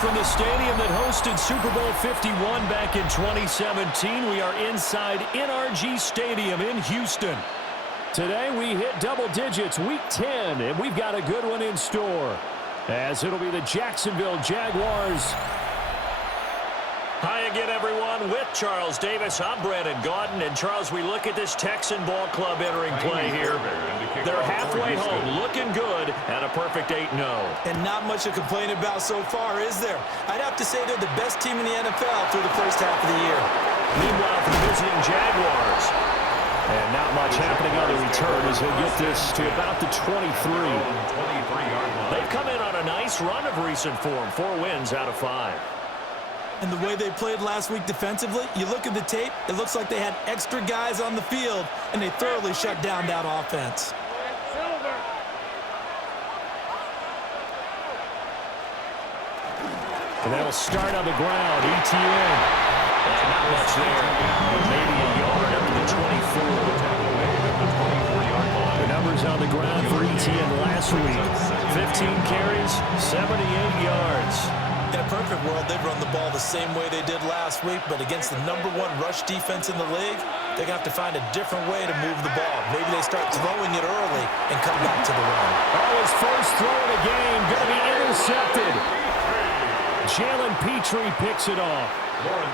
from the stadium that hosted Super Bowl 51 back in 2017. We are inside NRG Stadium in Houston. Today we hit double digits, week 10, and we've got a good one in store, as it'll be the Jacksonville Jaguars. Hi again, everyone. With Charles Davis, I'm Brandon Gaudin. And, Charles, we look at this Texan ball club entering play here. They're halfway home, looking good, at a perfect 8-0. And not much to complain about so far, is there? I'd have to say they're the best team in the NFL through the first half of the year. Meanwhile, for the visiting Jaguars, and not much happening on the return as he'll get this to about the 23. They've come in on a nice run of recent form, 4 wins out of 5. And the way they played last week defensively, you look at the tape, it looks like they had extra guys on the field, and they thoroughly shut down that offense. And they'll start on the ground. ETN. And not much there. Maybe a yard up to the 24. The numbers on the ground for ETN last week. 15 carries, 78 yards. In a perfect world, they'd run the ball the same way they did last week, but against the #1 rush defense in the league, they're going to have to find a different way to move the ball. Maybe they start throwing it early and come back to the run. Oh, his first throw of the game going to be intercepted. Jalen Petrie picks it off.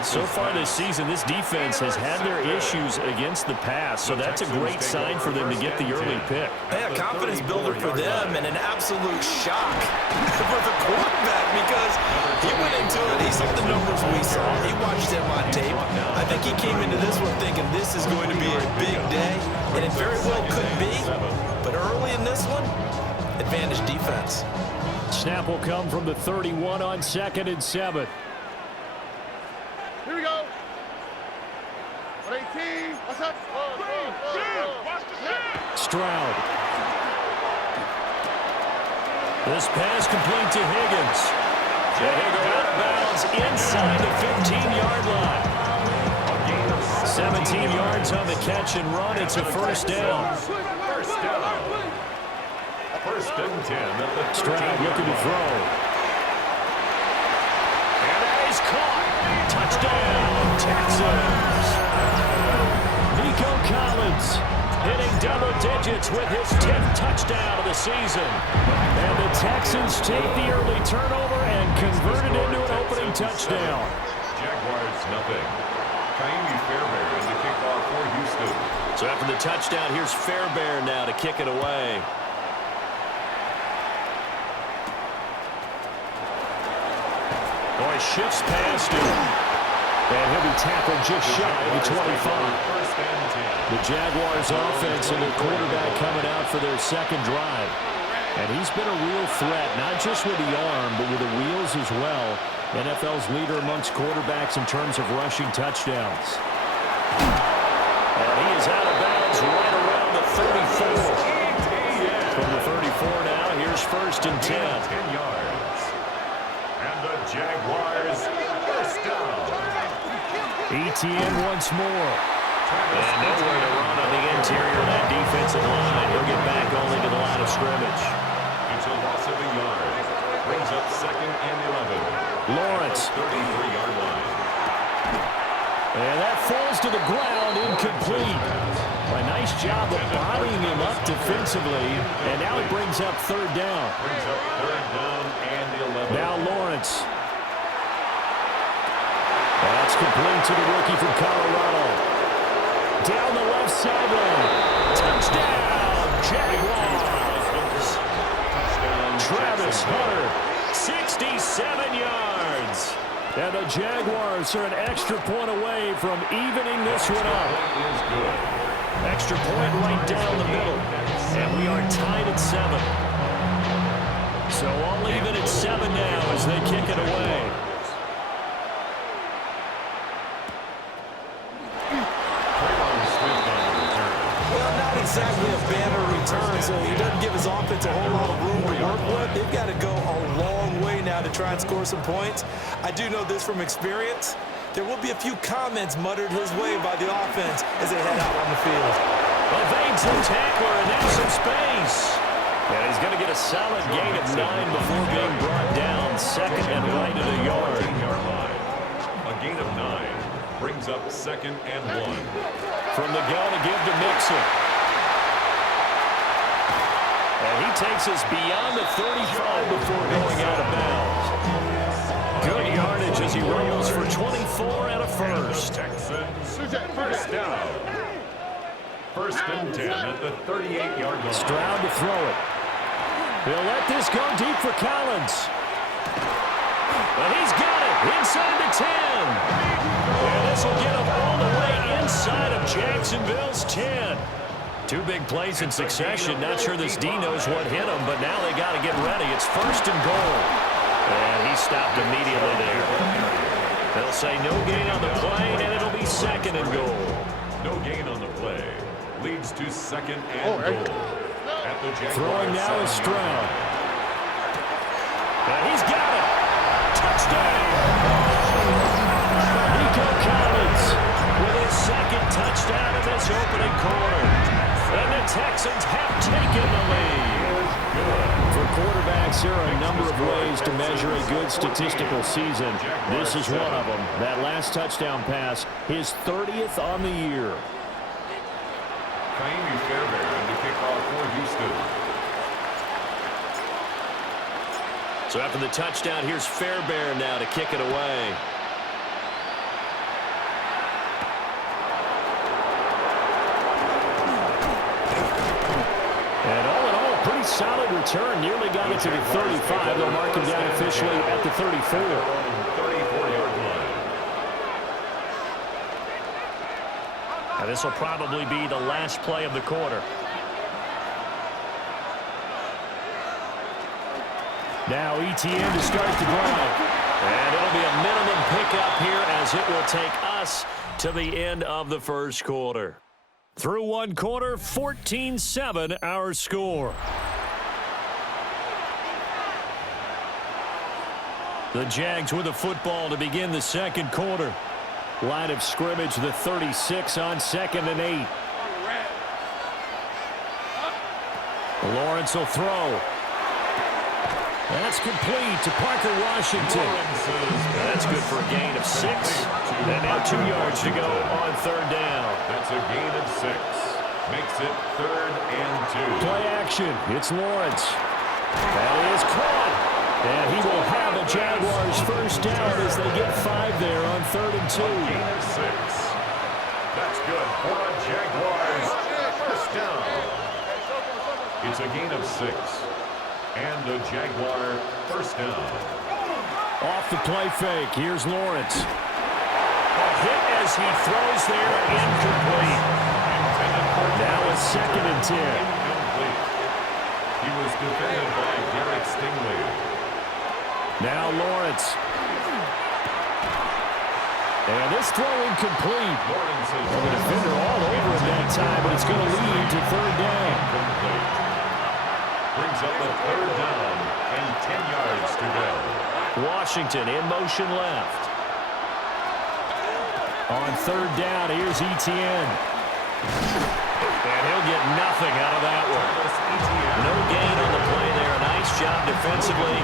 So far this season, this defense has had their issues against the pass, so that's a great sign for them to get the early pick. Yeah, confidence builder for them and an absolute shock for the quarterback because he went into it, he saw the numbers we saw, he watched them on tape. I think he came into this one thinking this is going to be a big day, and it very well could be, but early in this one, advantage defense. Snap will come from the 31 on 2nd and 7. Here we go. 18. What's up? Stroud. This pass complete to Higgins. And he'll go out of bounds inside the 15-yard line. 17 yards on the catch and run. It's a first down. First and 10. Stroud looking to throw. And that is caught. Touchdown, Texans. Nico Collins hitting double digits with his 10th touchdown of the season. And the Texans take the early turnover and convert it into an opening touchdown. Jaguars nothing. Kaimi Fairbairn in the kickoff for Houston. So after the touchdown, here's Fairbairn now to kick it away. Boy, shifts past him. And he'll be tackled just shy of the 25. The Jaguars offense and their quarterback coming out for their second drive. And he's been a real threat, not just with the arm, but with the wheels as well. NFL's leader amongst quarterbacks in terms of rushing touchdowns. And he is out of bounds right around the 34. From the 34 now, here's first and 10. 10 yards. And the Jaguars first down. ETN once more. And nowhere to run on the interior of that defensive line. He'll get back only to the line of scrimmage. It's a loss of a yard. Brings up 2nd and 11. Lawrence. 33-yard line. And that falls to the ground, incomplete. A nice job of bodying him up defensively. And now it brings up 3rd down. Brings up 3rd down and 11. Now Lawrence. That's complete to the rookie from Colorado. Down the left sideline. Touchdown, Jaguars. Travis Hunter, 67 yards. And the Jaguars are an extra point away from evening this one up. Extra point right down the middle. And we are tied at 7. So all even at 7 now as they kick it away. Exactly a banner return, so he doesn't give his offense a whole lot of room to work with. They've got to go a long way now to try and score some points. I do know this from experience. There will be a few comments muttered his way by the offense as they head out on the field. Evades the tackler, and there's some space. And he's going to get a solid gain of 9 before being brought down. Second and right at a yard. A gain of 9 brings up 2nd and 1. From the gun to give to Mixon. And he takes us beyond the 35 before going out of bounds. Good yardage as he rumbles for 24 and a first. Texans first down. 1st and 10 at the 38-yard line. Stroud to throw it. He'll let this go deep for Collins. And he's got it inside the 10. And this will get him all the way inside of Jacksonville's 10. 2 big plays in succession. Not sure this D knows what hit him, but now they got to get ready. It's 1st and goal. And he stopped immediately there. They'll say no gain on the play, and it'll be 2nd and goal. No gain on the play. Leads to 2nd and goal. At the Jaguars. Throwing now is Stroud. And he's got it. Touchdown. Nico Collins with his 2nd touchdown in this opening quarter. And the Texans have taken the lead. For quarterbacks, there are a number of ways to measure a good statistical season. This is one of them. That last touchdown pass, his 30th on the year. Kaimi Fairbairn to kick off for Houston. So after the touchdown, here's Fairbairn now to kick it away. And all in all, pretty solid return. Nearly got it to the 35. They'll mark him down officially at the 34. 34-yard line. Now this will probably be the last play of the quarter. Now ETN to start the drive. And it'll be a minimum pickup here as it will take us to the end of the first quarter. Through one quarter, 14-7 our score. The Jags with the football to begin the second quarter. Line of scrimmage, the 36 on 2nd and 8. Lawrence will throw. That's complete to Parker Washington. That's good for a gain of 6. And now 2 yards to go on 3rd down. That's a gain of 6. Makes it 3rd and 2. Play action. It's Lawrence. That is caught. And he will have a Jaguars first down as they get 5 there on 3rd and 2. A gain of 6. That's good for a Jaguars first down. It's a gain of 6. And a Jaguar first down. Off the play fake. Here's Lawrence. A hit as he throws there, incomplete. Now it's 2nd and 10. Incomplete. He was defended by Derek Stingley. Now Lawrence. And this throw incomplete. Lawrence is The defender all over him that time, but it's going to lead to 3rd down. complete. Brings up the 3rd down and 10 yards to go. Washington in motion left. On 3rd down, here's ETN. And he'll get nothing out of that one. No gain on the play there. A nice job defensively.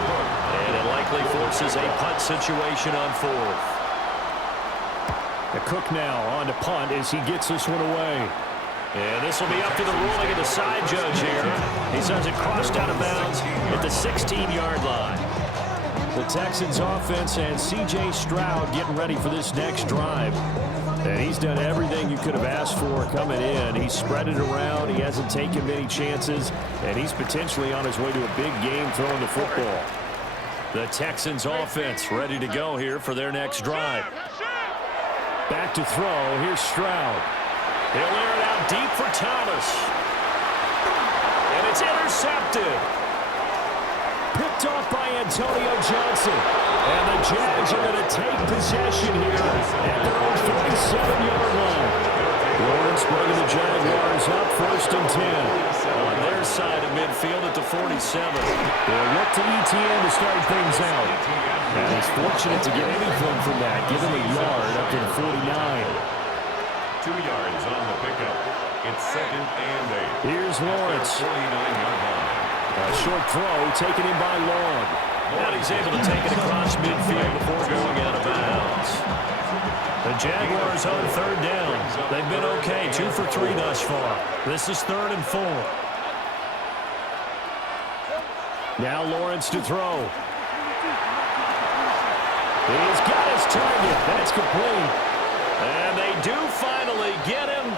And it likely forces a punt situation on 4th. The Cook now on to punt as he gets this one away. And this will be up to the ruling of the side judge here. He says it crossed out of bounds at the 16-yard line. The Texans offense and C.J. Stroud getting ready for this next drive. And he's done everything you could have asked for coming in. He's spread it around. He hasn't taken many chances. And he's potentially on his way to a big game throwing the football. The Texans offense ready to go here for their next drive. Back to throw. Here's Stroud. He'll air it out deep for Thomas. And it's intercepted. Picked off by Antonio Johnson. And the Jags are going to take possession here at their own 47-yard line. Lawrence bringing the Jaguars up 1st and 10. On their side of midfield at the 47. They'll look to ETN to start things out. And he's fortunate to get anything from that, give him a yard up to the 49. 2 yards on the pickup. It's 2nd and 8. Here's Lawrence. 49-yard line. A short throw taken in by Long. And he's able to take it across midfield before going out of bounds. The Jaguars on third down. They've been okay, 2 for 3 thus far. This is 3rd and 4. Now Lawrence to throw. He's got his target. That's complete. And they do finally get him,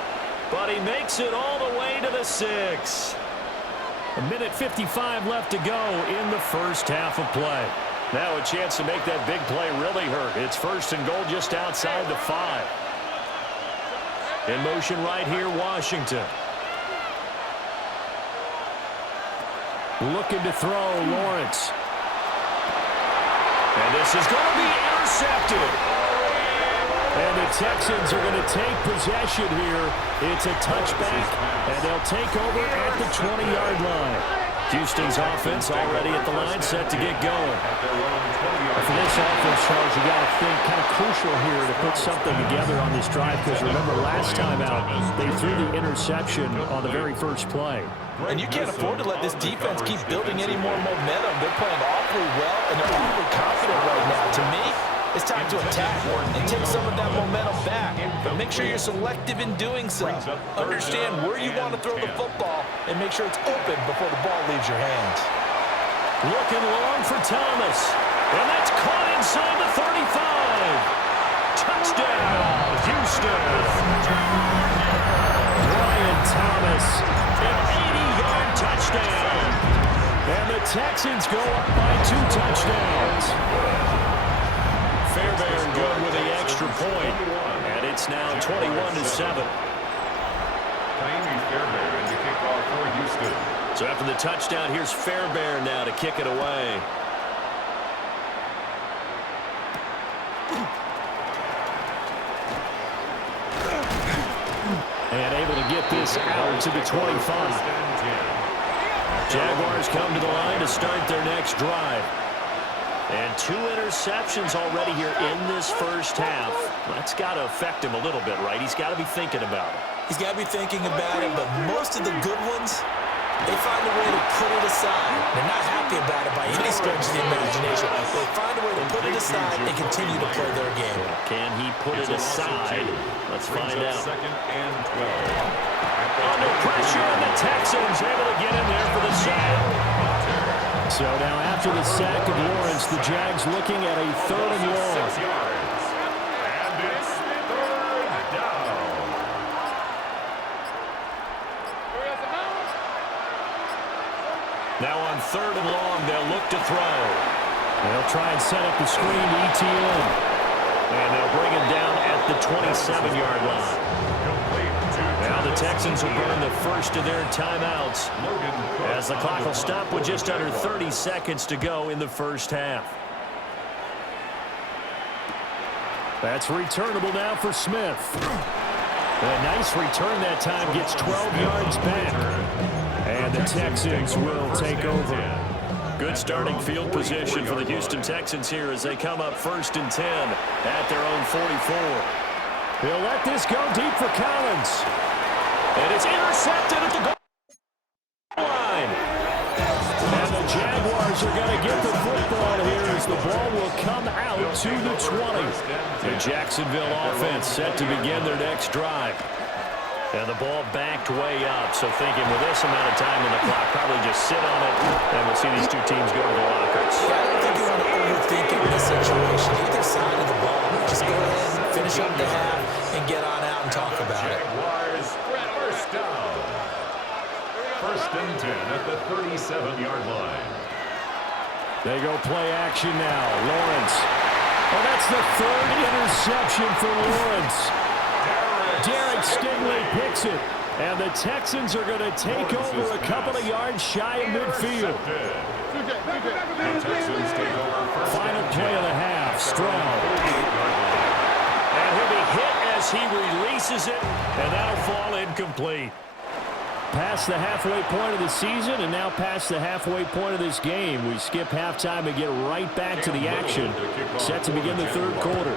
but he makes it all the way to the 6. 1:55 left to go in the first half of play. Now a chance to make that big play really hurt. It's 1st and goal just outside the 5. In motion right here, Washington. Looking to throw, Lawrence. And this is going to be intercepted. And the Texans are going to take possession here. It's a touchback, and they'll take over at the 20-yard line. Houston's offense already at the line, set to get going. For this offense, Charles, you got to think kind of crucial here to put something together on this drive, because remember last time out, they threw the interception on the very first play. And you can't afford to let this defense keep building any more momentum. They're playing awfully well, and they're awfully confident right now. To me, it's time to attack and take some of that momentum back. But make sure you're selective in doing so. Understand where you want to throw the football and make sure it's open before the ball leaves your hands. Looking long for Thomas. And that's caught inside the 35. Touchdown, Houston. Brian Thomas, an 80-yard touchdown. And the Texans go up by 2 touchdowns. Fairbairn good with the extra point. And it's now 21-7. Fairbairn to kick off for Houston. So after the touchdown, here's Fairbairn now to kick it away. And able to get this out to the 25. Jaguars come to the line to start their next drive. And 2 interceptions already here in this first half. That's got to affect him a little bit, right? He's got to be thinking about it. He's got to be thinking about it, but most of the good ones, they find a way to put it aside. They're not happy about it by any stretch of the imagination. They find a way to put it aside and continue to play their game. Can he put it aside? Let's find out. 2nd and 12. Under pressure, and the Texans able to get in there for the sack. So now after the sack of Lawrence, the Jags looking at a 3rd and long. 6 yards. And it's 3rd down. Now on 3rd and long, they'll look to throw. They'll try and set up the screen to ETN. And they'll bring him down at the 27-yard line. Now the Texans will burn the first of their timeouts as the clock will stop with just under 30 seconds to go in the first half. That's returnable now for Smith. A nice return that time, gets 12 yards back. And the Texans will take over. Good starting field position for the Houston Texans here as they come up 1st and 10 at their own 44. He'll let this go deep for Collins. And it's intercepted at the goal line. And the Jaguars are going to get the football here as the ball will come out to the 20. The Jacksonville offense set to begin their next drive. And the ball backed way up, so thinking with this amount of time on the clock, probably just sit on it, and we'll see these two teams go to the lockers. I don't think you want to overthink it in this situation. Either side of the ball, just go ahead and finish up the half and get on out and talk about it. Jaguars, 1st down. 1st and 10 at the 37-yard line. They go play action now. Lawrence. Oh, that's the 3rd interception for Lawrence. Derek Stingley picks it, and the Texans are going to take over a couple of yards shy of midfield. Final play of the half, Strong. And he'll be hit as he releases it, and that'll fall incomplete. Past the halfway point of the season, and now past the halfway point of this game. We skip halftime and get right back to the action. Set to begin the 3rd quarter.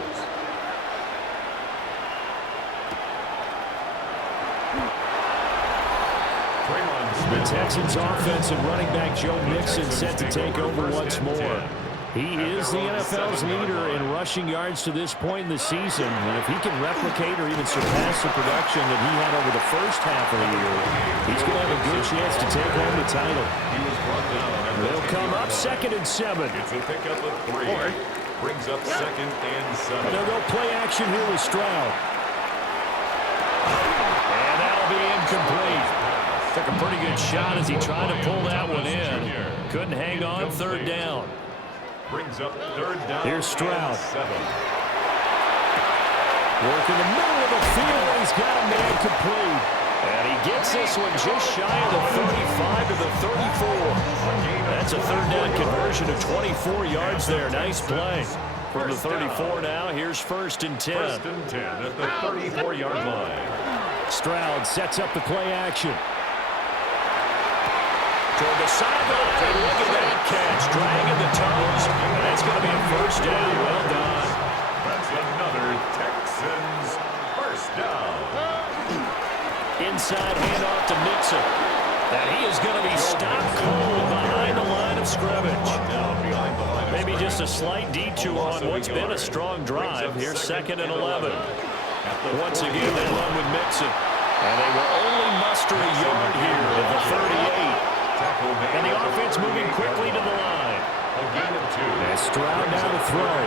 The Texans Texans offense and running back Joe Mixon set to take over once more. He is the NFL's leader in rushing yards to this point in the season. And if he can replicate or even surpass the production that he had over the first half of the year, he's going to have a good chance to take home the title. They'll come up 2nd and 7. It's a pickup of 3. Brings up 2nd and 7. They'll go play action here with Stroud. And that'll be incomplete. Took a pretty good shot as he tried to pull that one in. Couldn't hang on 3rd down. Brings up 3rd down. Here's Stroud. 7. Work in the middle of the field, and he's got a man complete. And he gets this one just shy of the 35 to the 34. That's a 3rd down conversion of 24 yards there. Nice play. From the 34 now, here's 1st and 10. 1st and 10 at the 34-yard line. Stroud sets up the play action. Toward the sideline, and look at that catch. Dragging the toes, and that's going to be a 1st down. Well done. That's another Texans 1st down. Inside handoff to Mixon. And he is going to be stopped cold behind the line of scrimmage. Maybe just a slight detour on what's been a strong drive. Here's 2nd and 11. Once again, they run with Mixon. And they will only muster a yard here at the 38. And the offense moving quickly to the line. And Stroud now to throw.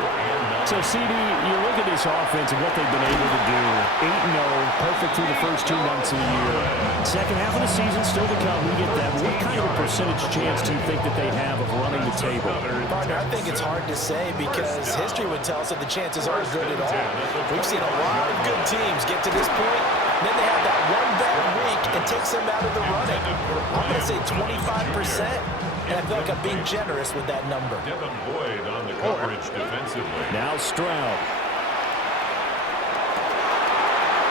So, CD, you look at this offense and what they've been able to do. 8-0, perfect through the first 2 months of the year. Second half of the season still to come. We get that. What kind of a percentage chance do you think that they have of running the table? Partner, I think it's hard to say because history would tell us that the chances aren't good at all. We've seen a lot of good teams get to this point, and then they have that one bad week and takes them out of the running. I'm going to say 25%. And I feel like I'm being generous with that number. Devin Boyd on the coverage defensively. Now Stroud.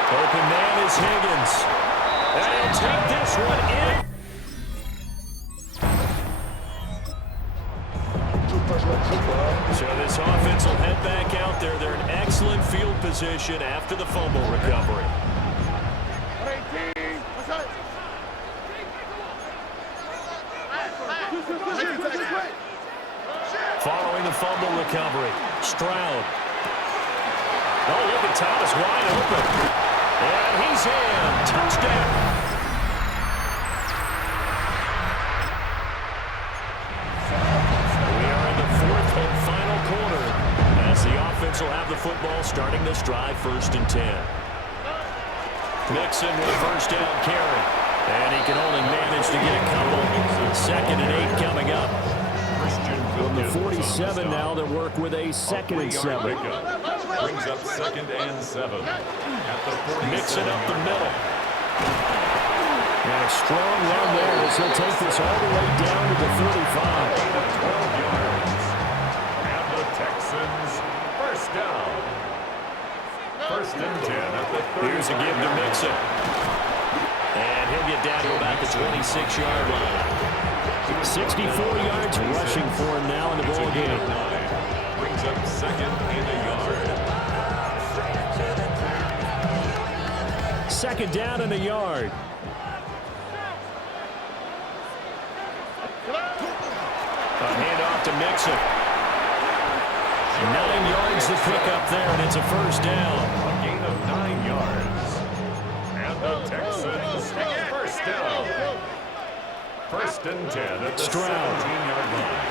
Open man is Higgins. And he'll take this one in. So this offense will head back out there. They're in excellent field position after the fumble recovery. Following the fumble recovery, Stroud. Oh, look at Thomas wide open. And he's in. Touchdown. We are in the 4th and final quarter as the offense will have the football starting this drive 1st and 10. Mixon with a 1st down carry. And he can only manage to get a couple. 2nd and 8 coming up. From the 47 now, they work with a 2nd and 7. Brings up 2nd and 7. Mixing up the middle. And a strong run there as he'll take this all the way down to the 35. 12 yards. And the Texans 1st down. 1st and 10 at the 35. Here's a give to Mixon. And he'll get down to about the 26-yard line. 64 yards rushing for him now in the ball game. Brings up 2nd and a yard. 2nd down and a yard. A handoff to Mixon. 9 yards to pick up there, and it's a 1st down. A gain of 9 yards. And the Texans 1st down. 1st and 10 at the 17-yard line.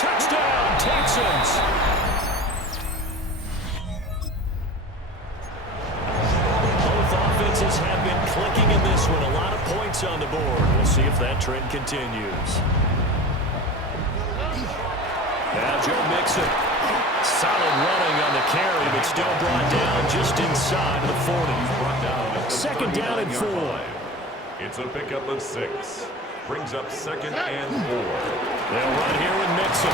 Touchdown, Texans! Both offenses have been clicking in this one. A lot of points on the board. We'll see if that trend continues. Now Joe Mixon. Solid running on the carry, but still brought down just inside the 40. 2nd down and 4. It's a pickup of 6. Brings up 2nd and 4. They'll run here with Mixon.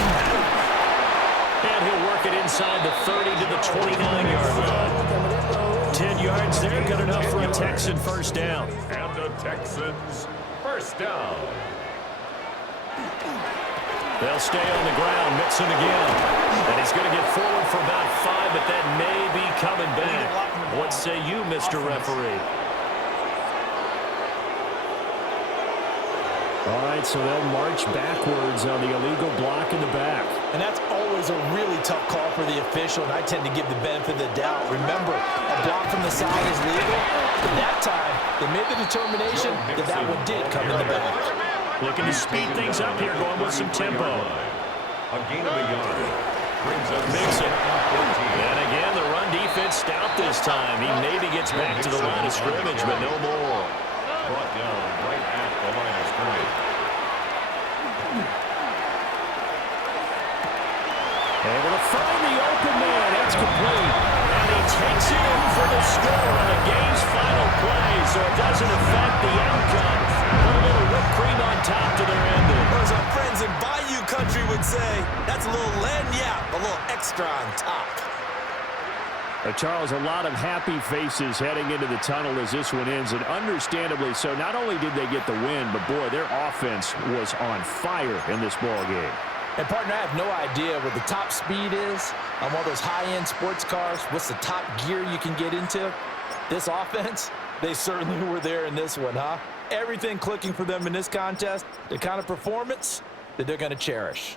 And he'll work it inside the 30 to the 29-yard line. 10 yards there, good enough for a Texan 1st down. And the Texans 1st down. They'll stay on the ground, Mixon again. And he's going to get forward for about 5, but that may be coming back. What say you, Mr. Referee? All right, so they'll march backwards on the illegal block in the back. And that's always a really tough call for the official, and I tend to give the benefit of the doubt. Remember, a block from the side is legal. But that time, they made the determination that that one did come in the back. Looking to speed things up here, going with some tempo. A gain of a yard. Brings up Mixon. And again, the run defense stout this time. He maybe gets back to the line of scrimmage, but no more. Brought down right at the line of scrimmage. Able to find the open man. That's complete. And he takes it in for the score on the game's final play, so it doesn't affect the outcome. Put a little whipped cream on top to their ending. As our friends in Bayou Country would say, that's a little lagniappe, a little extra on top. Charles, a lot of happy faces heading into the tunnel as this one ends, and understandably so. Not only did they get the win, but, boy, their offense was on fire in this ball game. And, partner, I have no idea what the top speed is on one of those high-end sports cars. What's the top gear you can get into? This offense, they certainly were there in this one, huh? Everything clicking for them in this contest, the kind of performance that they're going to cherish.